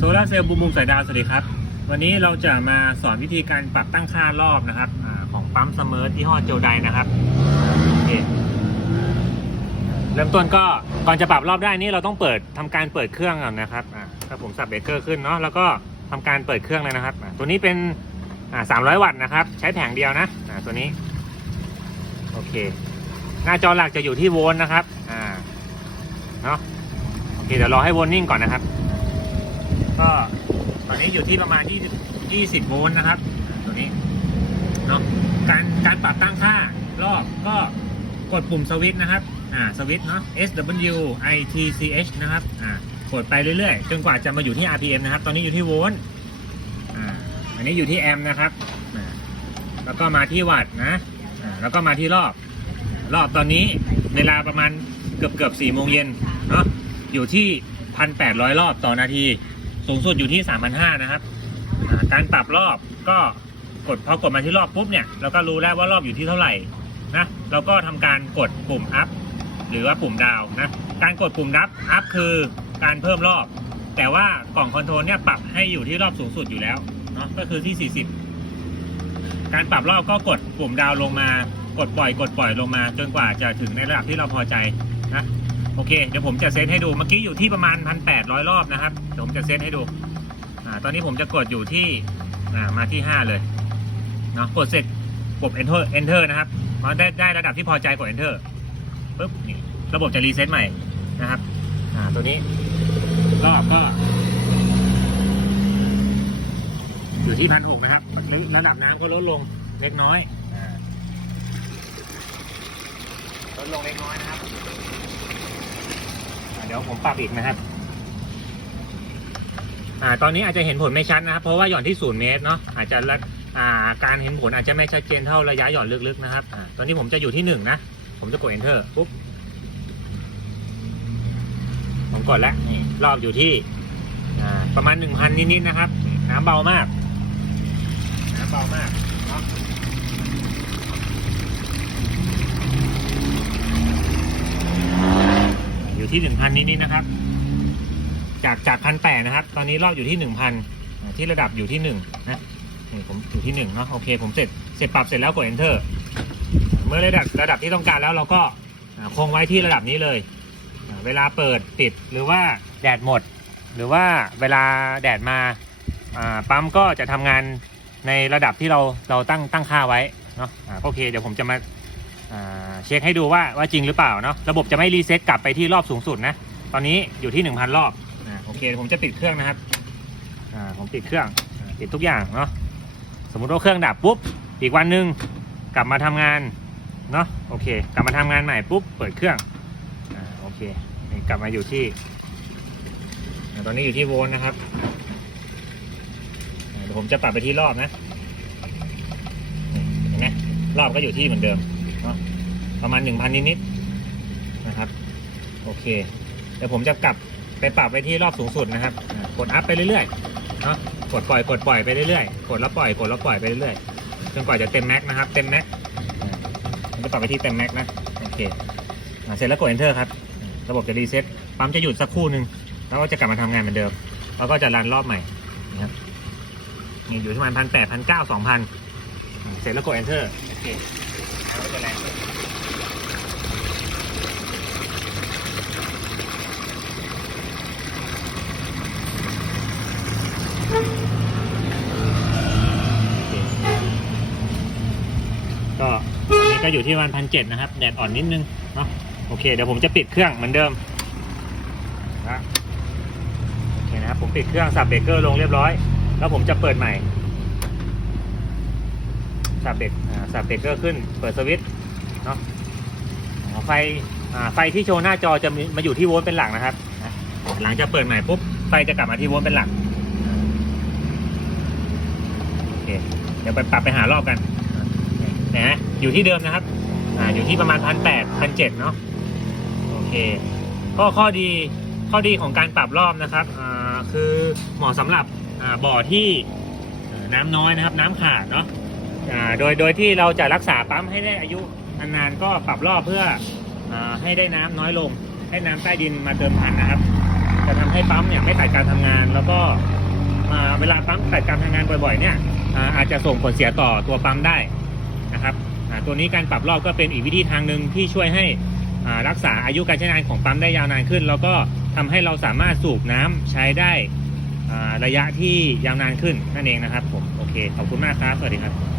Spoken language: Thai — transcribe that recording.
โซลาเซลล์บูมบูมสายดาวสวัสดีครับ วันนี้เราจะมาสอนวิธีการปรับตั้งค่ารอบนะครับอของปั๊มเสมอที่ห้อเจลไดนะครับโอเคเริ่มต้นก็ก่อนจะปรับรอบได้นี่เราต้องเปิดทำการเปิดเครื่องก่อนนะครับอ่าถ้าผมสับเบรกเกอร์ขึ้นเนาะแล้วก็ทำการเปิดเครื่องเลยนะครับ ตัวนี้เป็นอ่า300วัตต์นะครับ ใช้แผงเดียวนะตัวนี้โอเค หน้าจอหลักจะอยู่ที่โวลต์นะครับอ่าเนาะโอเคเดี๋ยวรอให้โวลต์นิ่งก่อนนะครับ ก็ตอนนี้อยู่ที่ประมาณ 20 20โวลต์นะครับ ตัวนี้เนาะการการปรับตั้งค่ารอบก็กดปุ่มสวิตช์นะครับ อ่า สวิตช์เนาะ S W I T C H นะครับ อ่า กดไปเรื่อยๆ จนกว่าจะมาอยู่ที่ RPM นะครับ ตอนนี้อยู่ที่โวลต์ อ่า อันนี้อยู่ที่แอมป์นะครับ อ่า แล้วก็มาที่วัตต์นะ อ่า แล้วก็มาที่รอบ รอบตอนนี้เวลาประมาณเกือบเกือบสี่โมงเย็นเนาะ อยู่ที่พันแปดร้อยรอบต่อนาที สูงสุดอยู่ที่สามพันห้านะครับ การปรับรอบก็กดพอกดมาที่รอบปุ๊บเนี่ยเราก็รู้แล้วว่ารอบอยู่ที่เท่าไหร่นะเราก็ทำการกดปุ่ม up หรือว่าปุ่มดาวนะการกดปุ่ม up up คือการเพิ่มรอบ แต่ว่ากล่องคอนโทรลเนี่ยปรับให้อยู่ที่รอบสูงสุดอยู่แล้วเนาะก็คือที่ 40 การปรับรอบก็กดปุ่มดาวลงมา กดปล่อยกดปล่อยลงมา จนกว่าจะถึงในระดับที่เราพอใจนะ โอเค เดี๋ยวผมจะเซตให้ดูเมื่อกี้อยู่ที่ประมาณ1,800รอบนะครับเดี๋ยวผมจะเซตให้ดูอ่าตอนนี้ผมจะกดอยู่ที่อ่ามาที่5เลยเนาะกดเสร็จกด enter enter นะครับพอได้ได้ระดับที่พอใจกด enter ปุ๊บนี่ระบบจะรีเซ็ตใหม่นะครับอ่าตัวนี้รอบก็ อยู่ที่พันหกนะครับระดับน้ำก็ลดลงเล็กน้อยอลดลงเล็กน้อยนะครับ เดี๋ยวผมปรับอีกนะครับ อ่า ตอนนี้อาจจะเห็นผลไม่ชัดนะครับ เพราะว่าหย่อนที่ศูนย์เมตรเนาะ อาจจะละอ่า การเห็นผลอาจจะไม่ชัดเจนเท่าระยะหย่อนลึกๆนะครับ อ่า ตอนนี้ผมจะอยู่ที่หนึ่งนะ ผมจะกด enter ปุ๊บ ผมกดแล้วนี่รอบอยู่ที่ อ่า ประมาณหนึ่งพันนิดๆนะครับ น้ำเบามาก น้ำเบามากเนาะ อยู่ที่หนึ่งพันนิดๆนะครับ จากจากพันแปดนะครับ ตอนนี้รอบอยู่ที่หนึ่งพันที่ระดับอยู่ที่หนึ่งนะนี่ผมอยู่ที่หนึ่งเนาะโอเคผมเสร็จเสร็จปรับเสร็จแล้วกด enter เมื่อระดับระดับที่ต้องการแล้วเราก็คงไว้ที่ระดับนี้เลย เวลาเปิดปิดหรือว่าแดดหมด หรือว่าเวลาแดดมาปั๊มก็จะทำงานในระดับที่เราเราตั้งตั้งค่าไว้เนาะโอเค เดี๋ยวผมจะมา เช็คให้ดูว่าว่าจริงหรือเปล่าเนาะระบบจะไม่รีเซ็ตกลับไปที่รอบสูงสุดนะ ตอนนี้อยู่ที่ 1,000 รอบอ่าโอเคผมจะปิดเครื่องนะครับอ่าผมปิดเครื่องอ่าปิดทุกอย่างเนาะสมมุติว่าเครื่องดับปุ๊บอีกวันหนึ่งกลับมาทำงานเนาะโอเค กลับมาทำงานใหม่ปุ๊บเปิดเครื่องอ่าโอเคนี่กลับมาอยู่ที่อ่าตอนนี้อยู่ที่โวลต์นะครับอ่าเดี๋ยวผมจะปรับไปที่รอบนะนี่เห็นไหมรอบก็อยู่ที่เหมือนเดิม เนาะประมาณ1,000นิดๆนะครับ โอเค เดี๋ยวผมจะกลับไปปรับไปที่รอบสูงสุดนะครับ กดอัพไปเรื่อยๆเนาะกดปล่อยกดปล่อยไปเรื่อยๆกดแล้วปล่อยกดแล้วปล่อยไปเรื่อยๆจนกว่าจะเต็มแม็กนะครับ เต็มแม็กผมจะปรับไปที่เต็มแม็กนะโอเคอเสร็จแล้วกด enter ครับ ระบบจะรีเซ็ตปั๊มจะหยุดสักครู่หนึ่งแล้วก็จะกลับมาทำงานเหมือนเดิม แล้วก็จะรันรอบใหม่นะครับอยู่ที่ประมาณพันแปดพันเก้าสองพันเสร็จแล้วกด enter โอเค แล้วก็จะแรงขึ้นก็อันนี้ก็อยู่ที่วันพันเจ็ดนะครับ แดดอ่อนนิดนึงเนาะโอเค เดี๋ยวผมจะปิดเครื่องเหมือนเดิมนะโอเคนะครับผมปิดเครื่องสับเบรกเกอร์ลงเรียบร้อย แล้วผมจะเปิดใหม่ สับเบรกอ่าสับเบรกกอร์ขึ้นเปิดสวิตช์เนาะไฟอ่าไฟที่โชว์หน้าจอจะมีมาอยู่ที่โวลต์เป็นหลักนะครับ หลังจากเปิดใหม่ปุ๊บไฟจะกลับมาที่โวลต์เป็นหลักโอเคเดี๋ยวไปปรับไปหารอบกันนะฮะอยู่ที่เดิมนะครับอ่าอยู่ที่ประมาณพันแปดพันเจ็ดเนาะโอเคก็ข้อดีข้อดีของการปรับรอบนะครับอ่าคือเหมาะสำหรับอ่าบ่อที่น้ำน้อยนะครับ น้ำขาดเนาะ โดยโดยที่เราจะรักษาปั๊มให้ได้อายุนานๆก็ปรับรอบเพื่ออให้ได้น้ำน้อยลง ให้น้ำใต้ดินมาเติมพันนะครับ จะทำให้ปั๊มเนี่ยไม่ตัดการทำงาน แล้วก็อ่าเวลาปั๊มตัดการทำงานบ่อยๆเนี่ยอาอาจจะส่งผลเสียต่อตัวปั๊มได้นะครับตัวนี้การปรับรอบก็เป็นอีกวิธีทางหนึ่งที่ช่วยให้รักษาอายุการใช้งานของปั๊มได้ยาวนานขึ้น แล้วก็ทำให้เราสามารถสูบน้ำใช้ได้ระยะที่ยาวนานขึ้นนั่นเองนะครับผมโอเคขอบคุณมากครับสวัสดีครับ